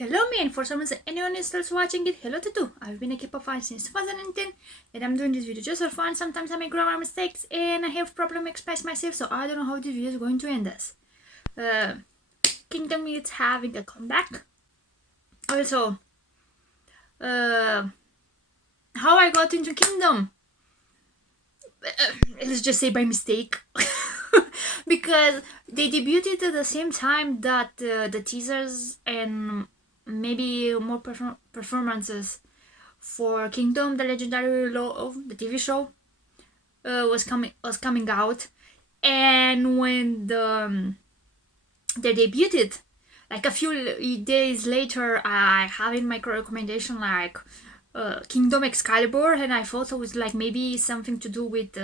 Hello me, and for some reason anyone is still watching it, hello to too. I've been a Kpop fan since 2010 and I'm doing this video just for fun. Sometimes I make grammar mistakes and I have problem express myself, so I don't know how this video is going to end us. Kingdom is having a comeback. Also, how I got into Kingdom? Let's just say by mistake. Because they debuted at the same time that the teasers and maybe more performances for Kingdom, the Legendary Law, the TV show, was coming out, and when they debuted, like a few days later, I have in my recommendation like Kingdom Excalibur, and I thought it was like maybe something to do with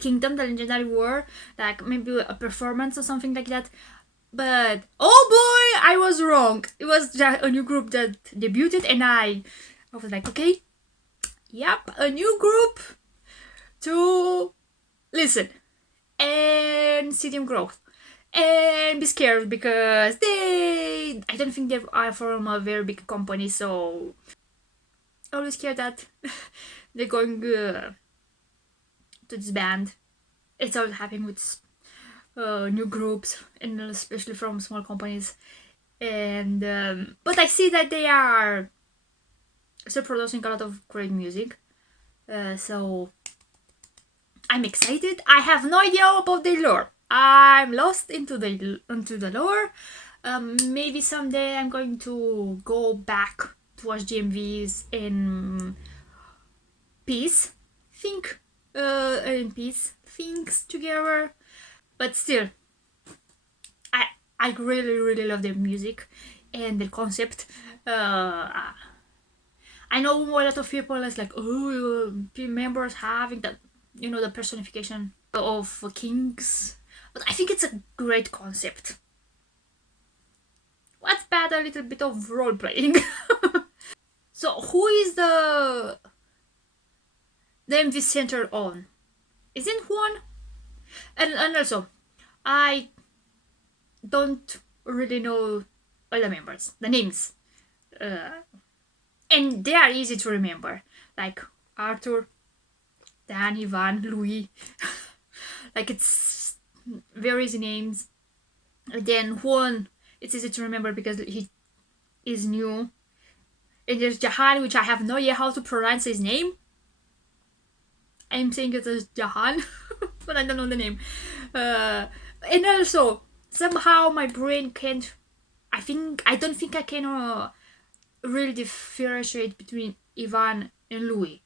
Kingdom, the Legendary War, like maybe a performance or something like that. But oh boy, I was wrong. It was just a new group that debuted, and I was like, okay, yep, a new group to listen and see them grow and be scared because I don't think they are from a very big company, so always scared that they're going to disband. It's always happening with new groups, and especially from small companies. And but I see that they are still producing a lot of great music, so I'm excited. I have no idea about the lore. I'm lost into the lore. Maybe someday I'm going to go back to watch GMVs in peace. Things together. But still, I really love their music and the concept. I know a lot of people is like, oh, members having the the personification of kings, but I think it's a great concept. What's bad? A little bit of role playing. So who is the MV center on? Isn't one? And also, I don't really know all the members, the names, and they are easy to remember, like Arthur, Dan, Ivan, Louis. Like, it's very easy names. And then Juan, it's easy to remember because he is new. And there's Jahan, which I have no idea how to pronounce his name. I'm saying it as Jahan, but I don't know the name. And also, somehow my brain can't. I don't think I can really differentiate between Ivan and Louis.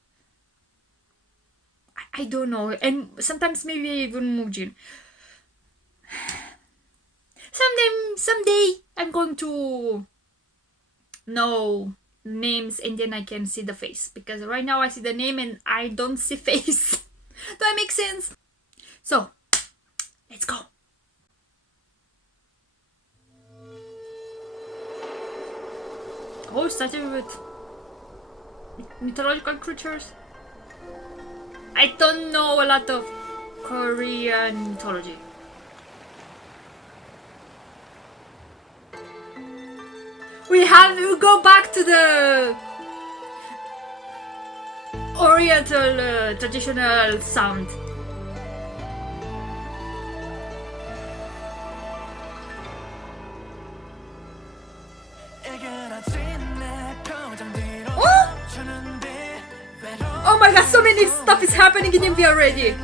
I don't know, and sometimes maybe even Mujin. Someday I'm going to know names and then I can see the face, because right now I see the name and I don't see face. Does that make sense? So let's go. Oh, started with mythological creatures. I don't know a lot of Korean mythology. We go back to the Oriental traditional sound. Oh my god, so many stuff is happening in MV already.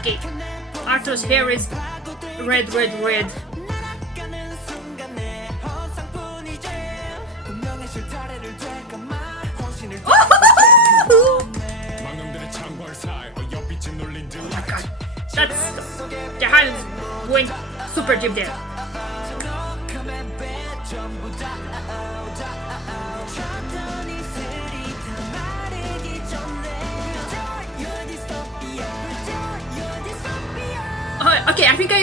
Okay, Arthur's hair is red. Oh my god, Jahan is going super deep there. Okay, I think I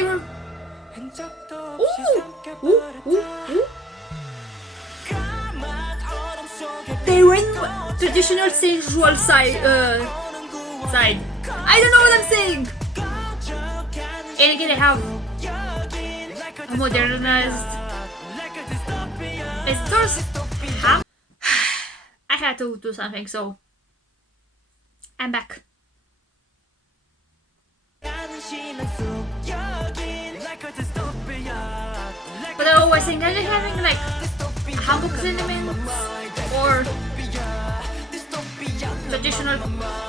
They went traditional sensual side side. I don't know what I'm saying. And again, I have a modernized visitors. I had to do something, so I'm back. But I was saying, are they having like hanbok elements or traditional clothes?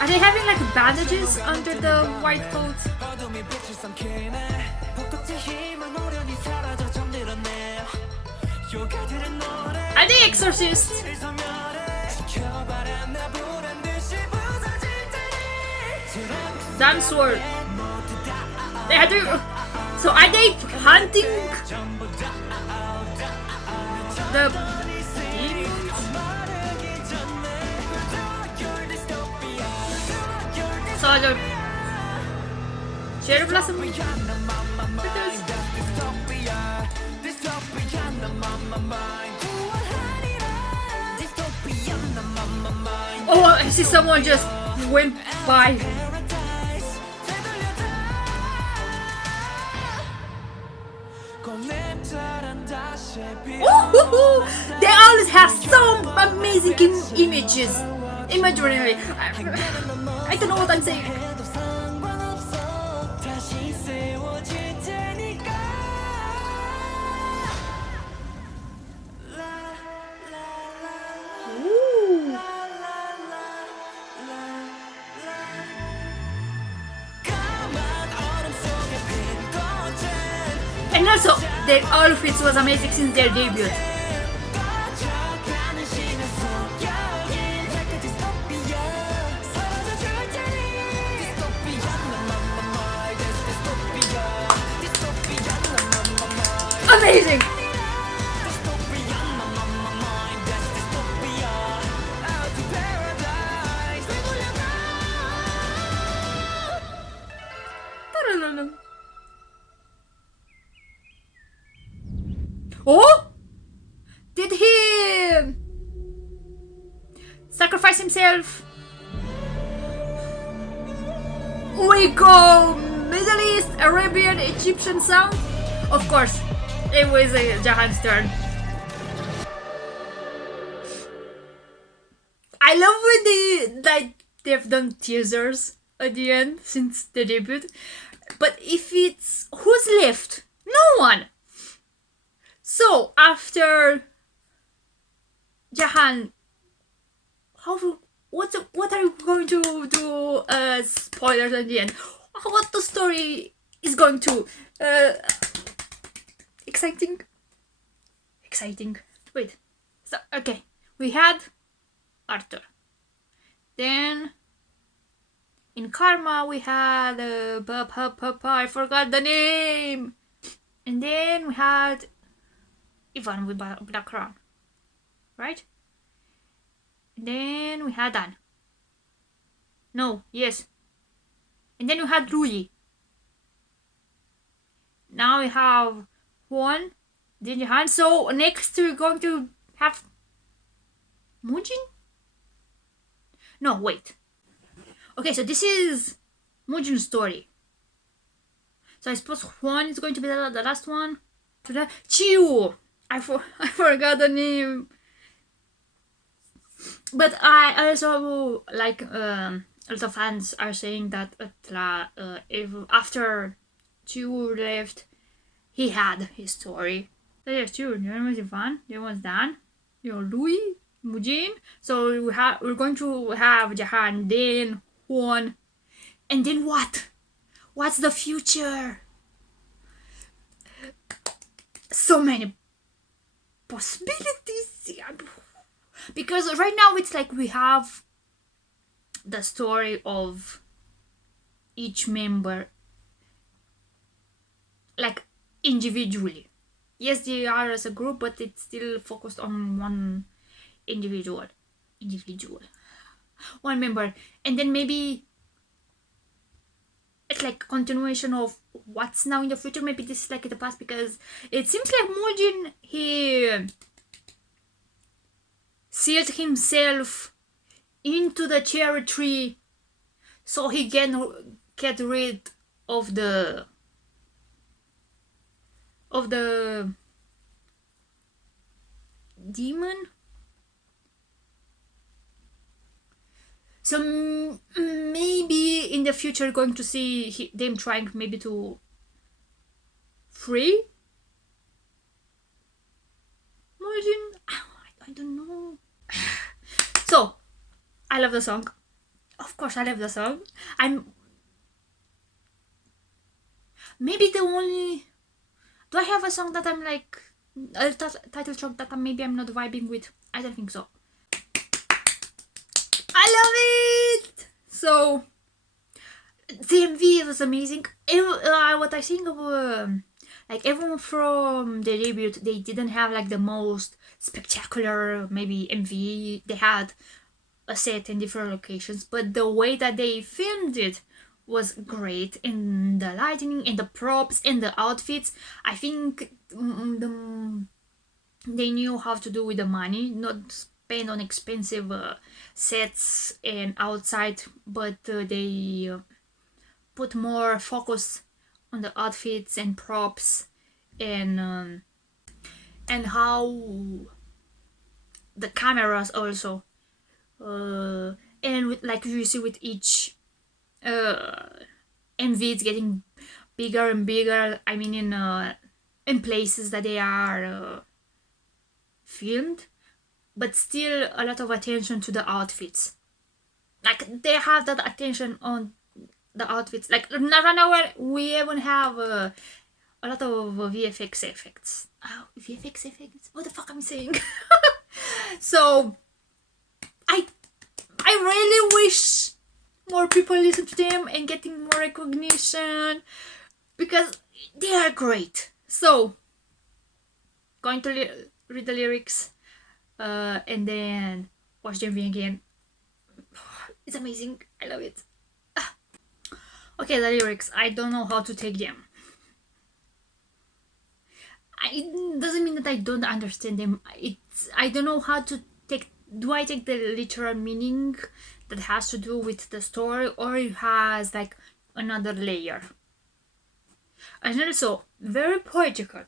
Are they having like bandages under the white clothes? Are they exorcists? Damn sword. They had to. So are they hunting the demons? So the cherry blossom. Oh, I see someone just went by. Ooh, they always have some amazing images. Imaginary. I don't know what I'm saying. Ooh. And also, their outfits was amazing since their debut. Amazing! Oh? Did he sacrifice himself? We go Middle East, Arabian, Egyptian sound? Of course, it was Jahan's turn. I love when they've done teasers at the end since the debut. But if it's who's left? No one. So after Jahan, what are you going to do? Spoilers at the end. What the story is going to? Exciting. Wait. So okay, we had Arthur. Then in Karma we had I forgot the name. And then we had Ivan with Black Crown, right? And then we had Dan. No, yes. And then we had Louis. Now we have Juan, then Jahan. So next we're going to have Mujin? No, wait. Okay, so this is Mujin's story. So I suppose Juan is going to be the last one. Chiu! I forgot the name. But I also like a lot of fans are saying that if after Chiu left, he had his story. So there's Chiu, then was Ivan, then was Dan, Louis, Mujin. So we're going to have Jahan, then Juan, and then what? What's the future? So many possibilities. Because right now it's like we have the story of each member like individually. Yes, they are as a group, but it's still focused on one individual. One member. And then maybe it's like continuation of what's now in the future. Maybe this is like in the past, because it seems like Mujin, he sealed himself into the cherry tree so he can get rid of the demon. So maybe in the future going to see them trying maybe to free Mujin. I don't know. So I love the song. Of course, I love the song. I'm maybe the only. Do I have a song that I'm like a title track that maybe I'm not vibing with? I don't think so. I love it. So the MV was amazing. What I think of like everyone from the debut, they didn't have like the most spectacular maybe MV. They had a set in different locations, but the way that they filmed it was great, in the lighting, in the props, in the outfits. I think they knew how to do with the money, not spend on expensive sets and outside, but they put more focus on the outfits and props, and how the cameras also, and with, like you see with each MV, it's getting bigger and bigger. I mean, in places that they are filmed, but still a lot of attention to the outfits. Like they have that attention on the outfits. Like right now we even have a lot of VFX effects. Oh, VFX effects? What the fuck am I saying? So I really wish more people listen to them and getting more recognition, because they are great. So going to read the lyrics and then watch the MV again. It's amazing. I love it. Okay, the lyrics. I don't know how to take them. It doesn't mean that I don't understand them. I don't know how to take. Do I take the literal meaning that has to do with the story, or it has like another layer? And also very poetical.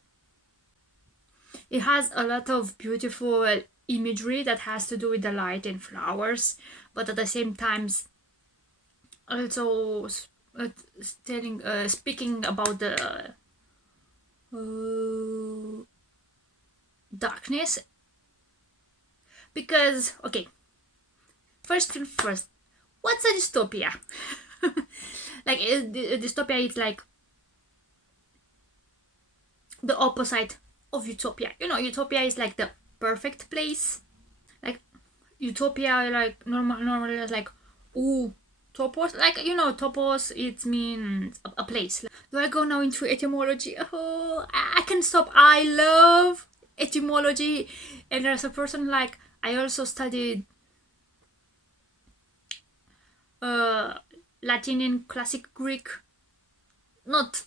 It has a lot of beautiful imagery that has to do with the light and flowers, but at the same time also speaking about the darkness. Because okay, first thing first, what's a dystopia? Like a dystopia is like the opposite of utopia. You know, utopia is like the perfect place. Like utopia, like normally is like, ooh, topos. Like, you know, topos, it means a place. Do I go now into etymology? Oh, I can stop. I love etymology. And as a person, like, I also studied Latin and classic Greek. Not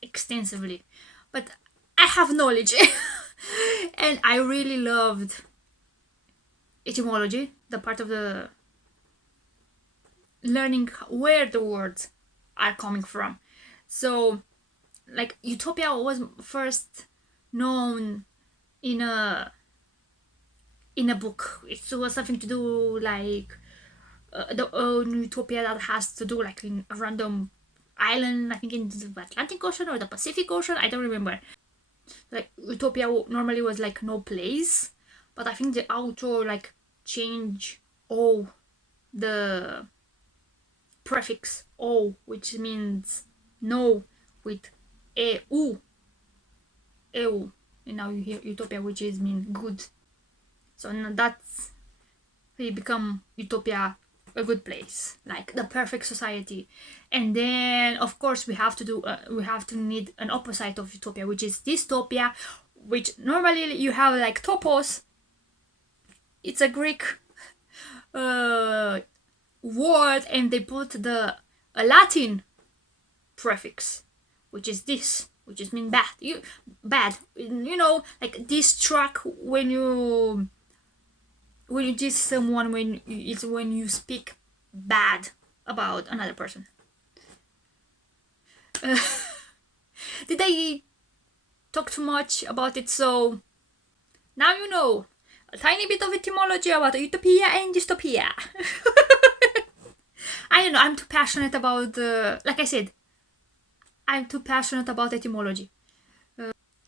extensively, but I have knowledge. And I really loved etymology, the part of the learning where the words are coming from. So like utopia was first known in a book. It was something to do like the utopia that has to do like in a random island, I think in the Atlantic Ocean or the Pacific Ocean, I don't remember. Like utopia normally was like no place, but I think the author like change the prefix o, which means no, with eu, and now you hear utopia, which is mean good. So that's we become utopia, a good place, like the perfect society. And then of course we have to need an opposite of utopia, which is dystopia, which normally you have like topos. It's a Greek word, and they put a Latin prefix, which is this, which is mean bad. Bad. You know, like this track when you diss someone, it's when you speak bad about another person. Did I talk too much about it? So now you know a tiny bit of etymology about utopia and dystopia. I don't know, I'm too passionate about, like I said, I'm too passionate about etymology.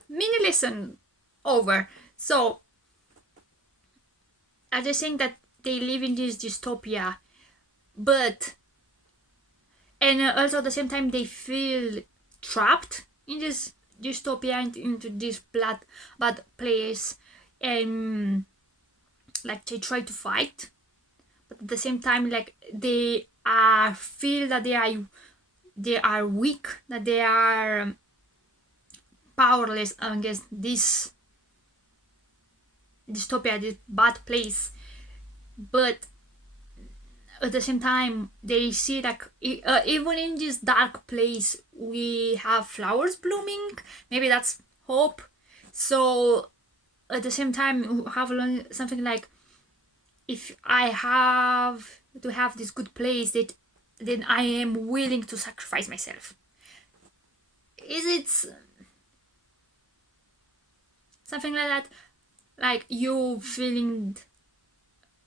Mini lesson over. So, I just think that they live in this dystopia, but, and also at the same time they feel trapped in this dystopia, into this bad place, and like they try to fight, but at the same time like they feel that they are weak, that they are powerless against this dystopia, this bad place. But at the same time they see like even in this dark place we have flowers blooming. Maybe that's hope. So at the same time we have learned something like, if I have to have this good place, that then I am willing to sacrifice myself. Is it something like that? Like you feeling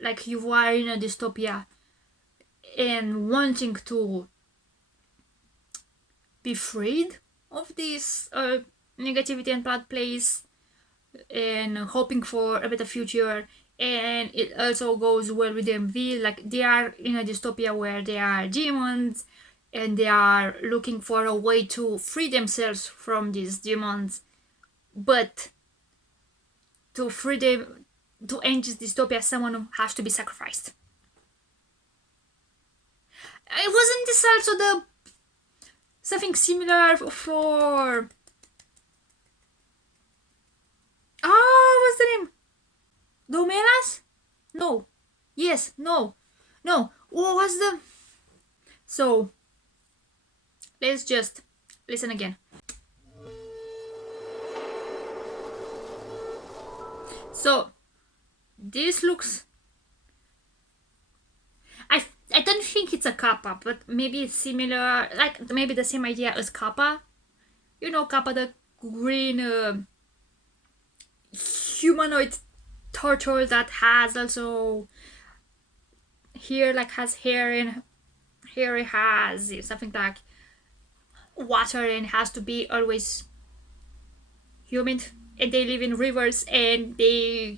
like you are in a dystopia and wanting to be freed of this negativity and bad place, and hoping for a better future. And it also goes well with the MV, like they are in a dystopia where there are demons and they are looking for a way to free themselves from these demons. But to free them, to end this dystopia, someone has to be sacrificed. Wasn't this also the something similar for what's the name? Domelas? No. Yes, no. No. What was the... So, let's just listen again. So, this looks... I don't think it's a Kpop, but maybe it's similar, like maybe the same idea as Kappa. You know Kappa, the green humanoid turtle that has also here, like has hair, and here it has something like water and has to be always humid, and they live in rivers and they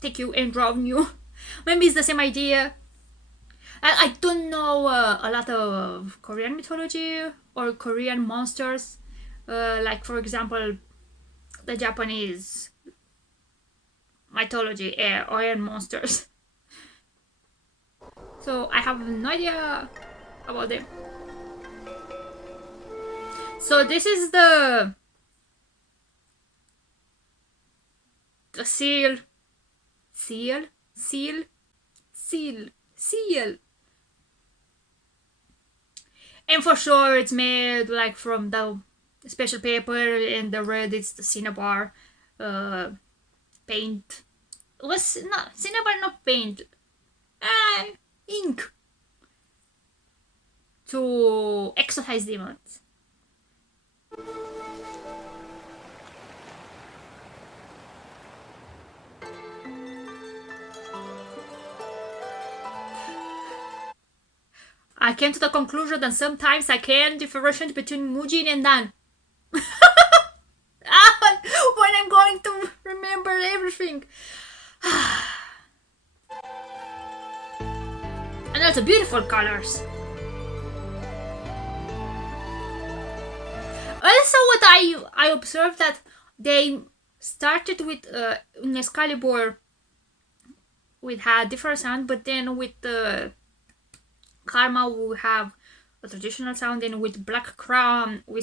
take you and drown you. Maybe it's the same idea. I don't know a lot of Korean mythology or Korean monsters, like for example the Japanese mythology, iron monsters. So I have no idea about them. So this is the seal. And for sure it's made like from the special paper, and the red it's the cinnabar paint. Was not cinnabar, not paint, ink to exorcise demons. I came to the conclusion that sometimes I can differentiate between Mujin and Dan. When I'm going to remember everything. And that's beautiful colors. Also, what I observed that they started with in Excalibur we had different sound, but then with the Karma we have a traditional sound, and with Black Crown we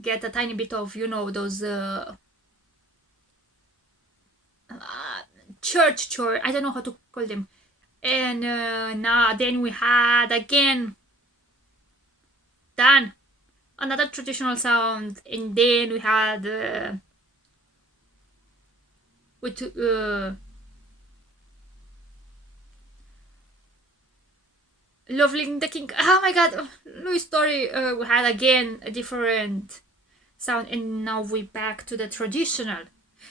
get a tiny bit of, you know, those church, I don't know how to call them. And now then we had again Dan another traditional sound, and then we had with Lovely the King. Oh my god, Louis Story. We had again a different sound, and now we back to the traditional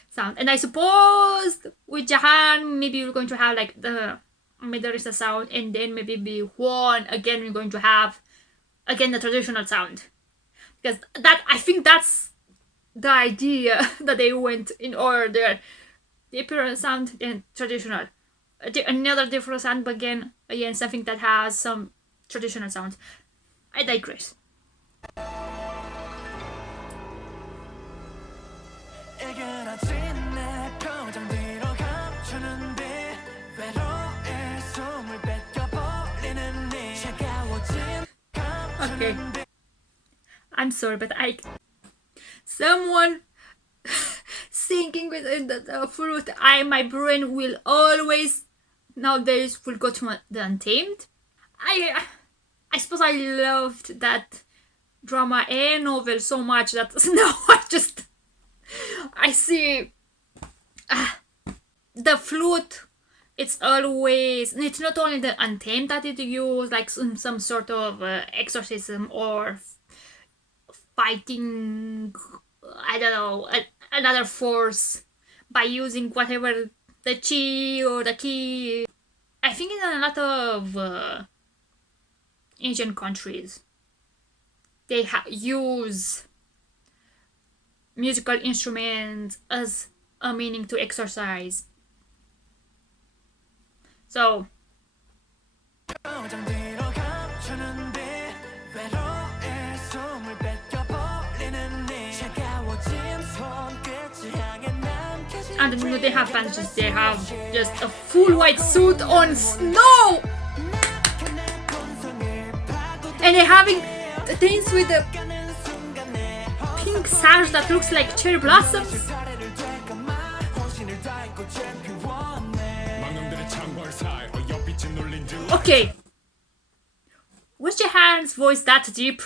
sound. And I suppose with Jahan, maybe we're going to have like the there is a sound, and then maybe be one again. We're going to have again the traditional sound, because that I think that's the idea that they went in order. The appearance sound and traditional. Another different sound, but again something that has some traditional sound. I digress. Okay. I'm sorry, but someone singing with the flute, my brain will always nowadays will go to the Untamed. I suppose I loved that drama and novel so much that now I see the flute. It's not only the Untamed that it used, like some sort of exorcism or fighting, I don't know, another force by using whatever the chi or the ki. I think in a lot of Asian countries they use musical instruments as a meaning to exercise. So and then they have bandages, they have just a full white suit on snow, and they're having things with the pink sash that looks like cherry blossoms. Okay, was Jahan's voice that deep?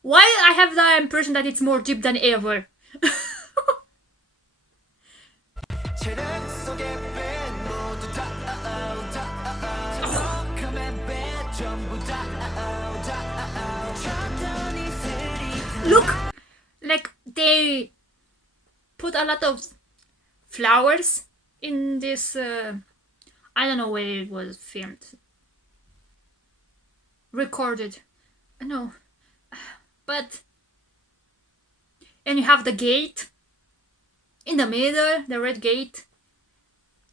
Why I have the impression that it's more deep than ever. Look, like they put a lot of flowers in this. I don't know where it was filmed, recorded. No, but and you have the gate in the middle, the red gate.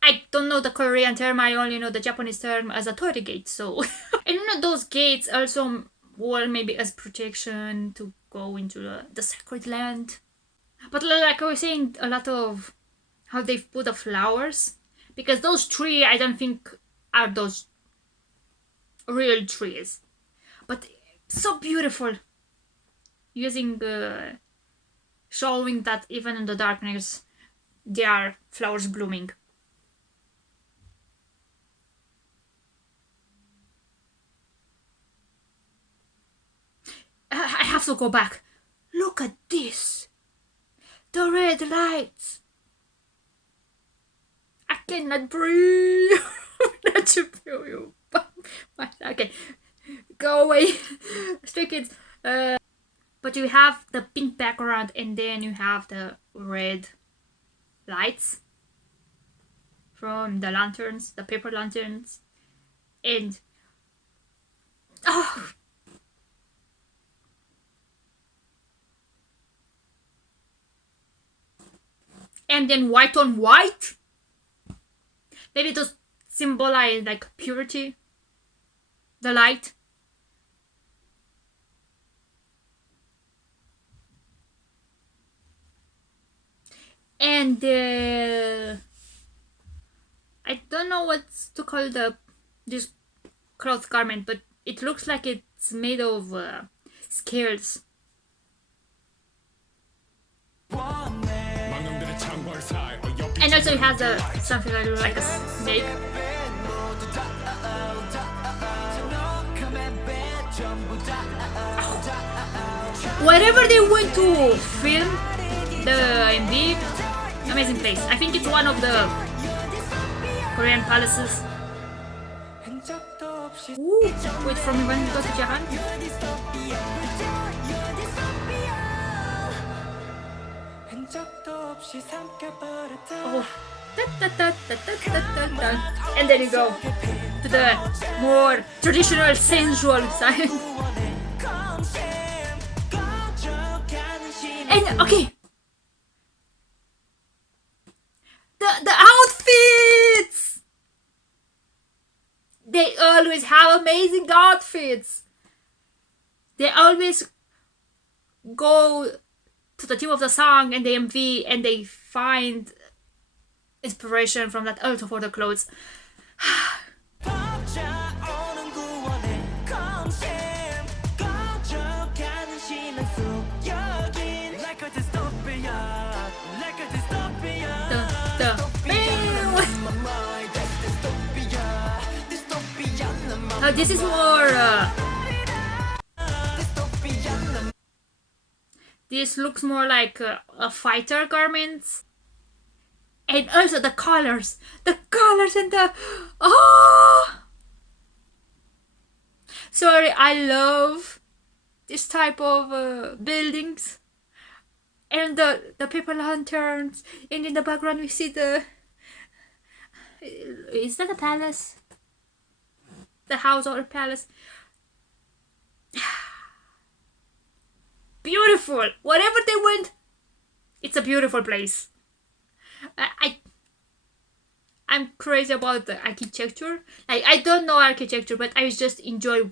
I don't know the Korean term. I only know the Japanese term as a torii gate. So, and those gates also were maybe as protection to go into the sacred land. But like I was saying, a lot of how they've put the flowers, because those trees I don't think are those real trees, but so beautiful. Using showing that even in the darkness there are flowers blooming. I have to go back. Look at this. The red lights. I cannot breathe. That should feel you. Okay, go away. Stray Kids. But you have the pink background, and then you have the red lights from the lanterns, the paper lanterns, and oh. And then white on white. Maybe to symbolize like purity. The light. And I don't know what's to call this cloth garment, but it looks like it's made of scales. And also it has something that looks like a snake. wherever they went to film the MV, amazing place. I think it's one of the Korean palaces. Ooh, wait for me when you go to Japan. Oh. And then you go to the more traditional sensual side. And okay, the outfits, they always have amazing outfits. They always go to the theme of the song and the MV, and they find inspiration from that also for the clothes. This is more this looks more like a fighter garments. And also the colors and the sorry, I love this type of buildings, and the paper lanterns, and in the background we see the, is that a palace? The house or a palace? Beautiful. Wherever they went, it's a beautiful place. I'm crazy about the architecture. I don't know architecture, but I just enjoy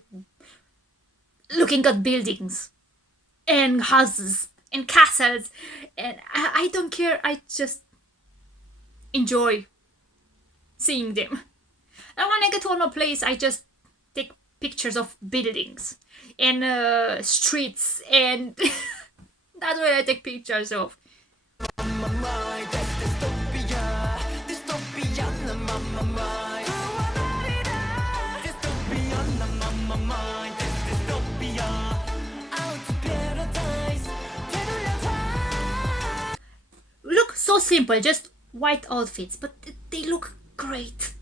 looking at buildings and houses and castles, and I don't care. I just enjoy seeing them. And when I get to a place, I just take pictures of buildings and streets, and that's what I take pictures of. Look so simple, just white outfits, but they look great.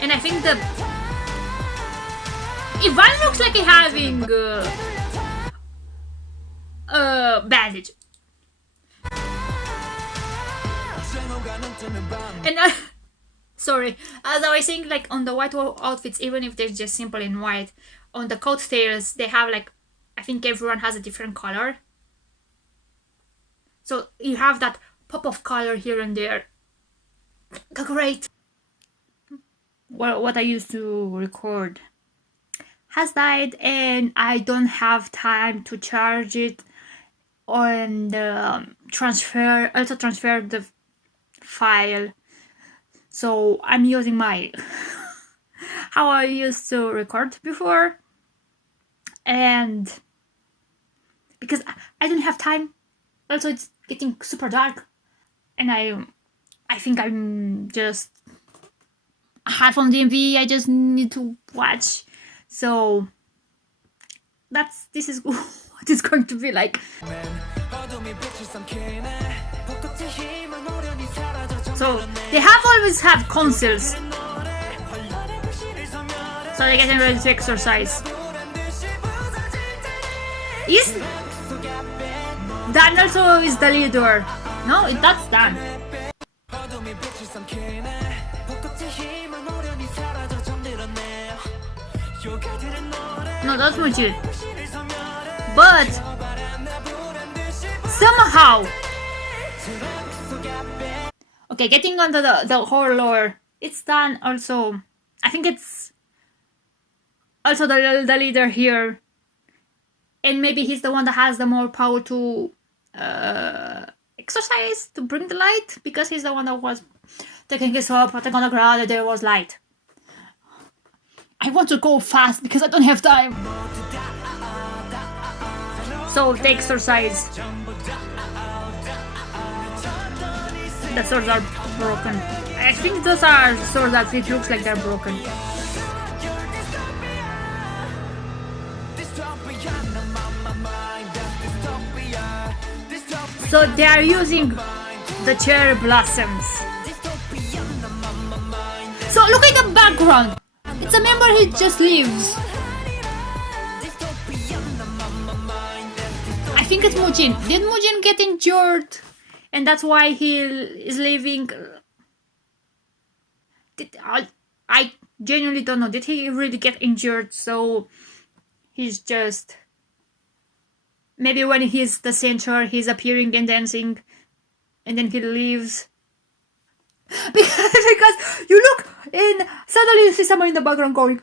And I think the Ivan looks like he's having bandage. And sorry, as I was saying, like on the white outfits, even if they're just simple in white, on the coattails they have like, I think everyone has a different color. So you have that pop of color here and there. Great. Well, what I used to record has died, and I don't have time to charge it and transfer the file. So I'm using my how I used to record before, and because I don't have time. Also, it's getting super dark, and I think I'm just half on DMV. I just need to watch. So this is what it's going to be like. So they always have concerts, so they're getting ready to exercise. Is Dan also is the leader? No, that's Dan. No, that's Mochi. But somehow, okay, getting onto the whole lore, it's Dan also. I think it's also the leader here, and maybe he's the one that has the more power to exercise, to bring the light, because he's the one that was taking his up, putting on the ground, and there was light. I want to go fast because I don't have time. So they exercise. The swords are broken. I think those are swords that it looks like they're broken. So they are using the cherry blossoms. So look at the background. It's a member who just leaves. I think it's Mujin. Did Mujin get injured? And that's why he is leaving? I genuinely don't know. Did he really get injured? So he's just... Maybe when he's the center, he's appearing and dancing. And then he leaves. because you look and suddenly you see someone in the background going...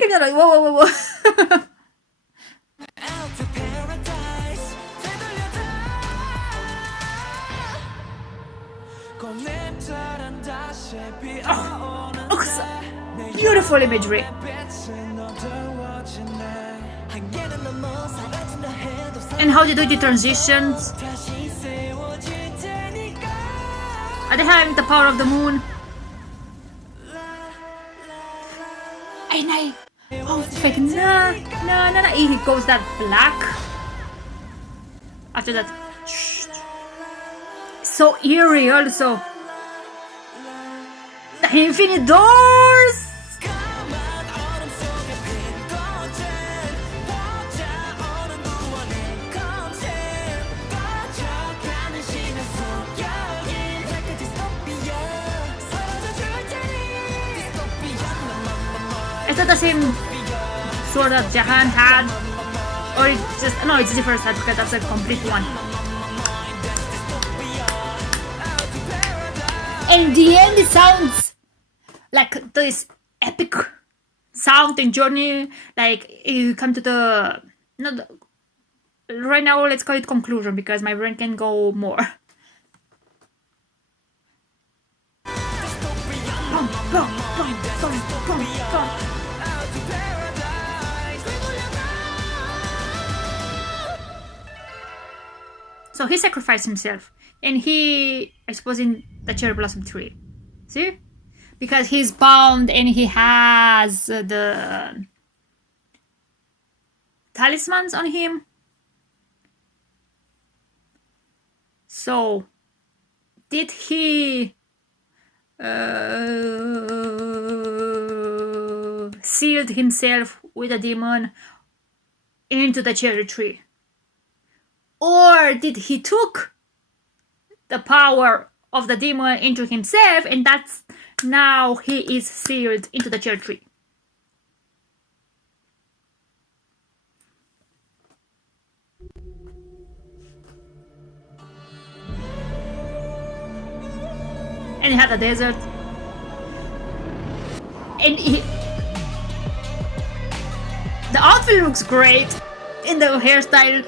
And you're like, whoa, whoa, whoa. Oh, beautiful imagery. And how they do the transitions. Are they having the power of the moon? And it's like nah. He goes that black. After that, so eerie also. The infinite doors. Is that the same sword that Jahan had? Or it's just... No, it's different set because that's a complete one. And in the end it sounds like this epic sound and journey. Like you come to the... Not right now, let's call it conclusion because my brain can go more. Boom, boom, boom, boom, boom, boom. So he sacrificed himself, and he, I suppose, in the cherry blossom tree. See? Because he's bound and he has the talismans on him. So, did he sealed himself with a demon into the cherry tree? Or did he took the power of the demon into himself, and that's now he is sealed into the cherry tree? And he had the desert. And the outfit looks great. And the hairstyle.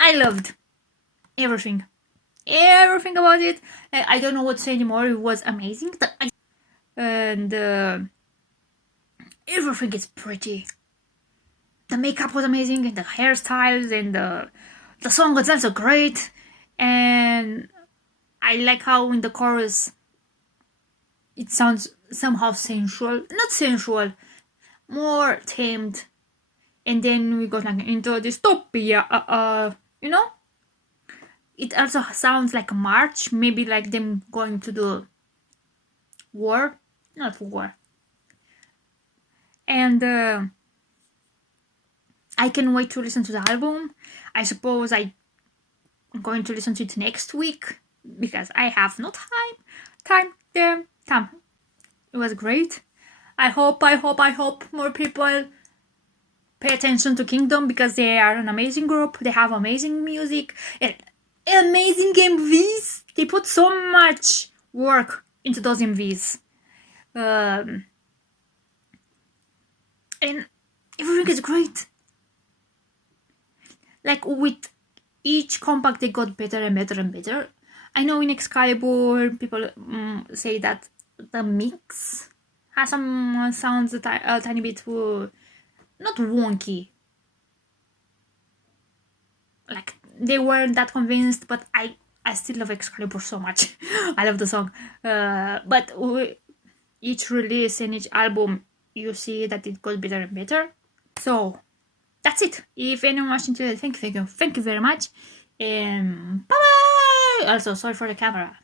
I loved everything. Everything about it. I don't know what to say anymore. It was amazing. And everything is pretty. The makeup was amazing, and the hairstyles, and the song was also great. And I like how in the chorus it sounds somehow sensual. Not sensual, more tamed. And then we got like into Dystopia, you know? It also sounds like a march, maybe like them going to the war. Not war. And I can wait to listen to the album. I suppose I'm going to listen to it next week because I have no time. It was great. I hope more people pay attention to Kingdom because they are an amazing group. They have amazing music and amazing MVs. They put so much work into those MVs. And everything is great. Like with each compact they got better and better and better. I know in Excalibur people say that the mix has some sounds a tiny bit not wonky. Like they weren't that convinced, but I still love Excalibur so much. I love the song. But each release and each album, you see that it got better and better. So that's it. If anyone watching today, thank you very much. And bye bye. Also, sorry for the camera.